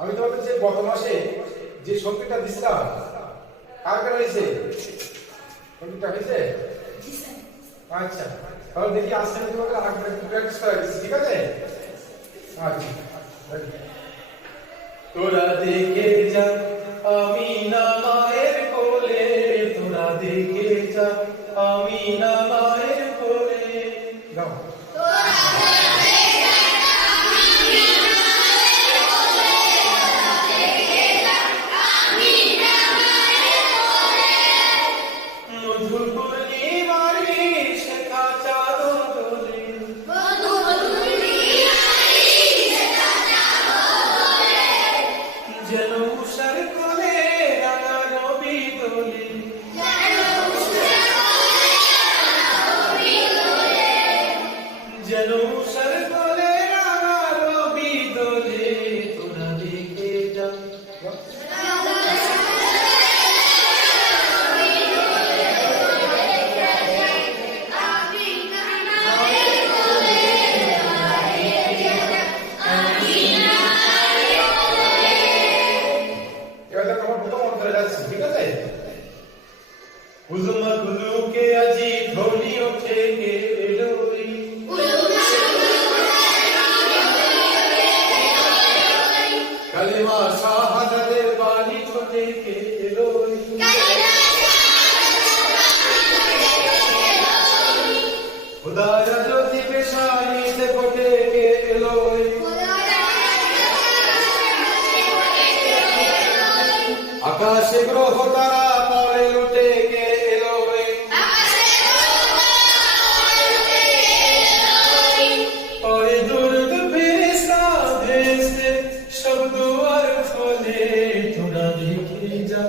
আমি তোমাদের যে গত মাসে যে সঙ্গীতটা দিছিলাম কার কার হয়েছে? সঙ্গীতটা হয়েছে? আচ্ছা, তাহলে দেখি আজকে আমি তোমাকে আরেকবার একটু প্র্যাকটিস করা দিচ্ছি, ঠিক আছে? আচ্ছা, তোরা দেখে যা আমি না মায়ের কোলে, তোরা দেখে যা আমি না মায়ের কোলে। গাও। আকাশে গ্রহ তারা পরে লুটে কে এলো, পরে দুর্গ ফেরেশতা ভেস্তে সব দুয়ার খোলে, তোরা দেখে যা।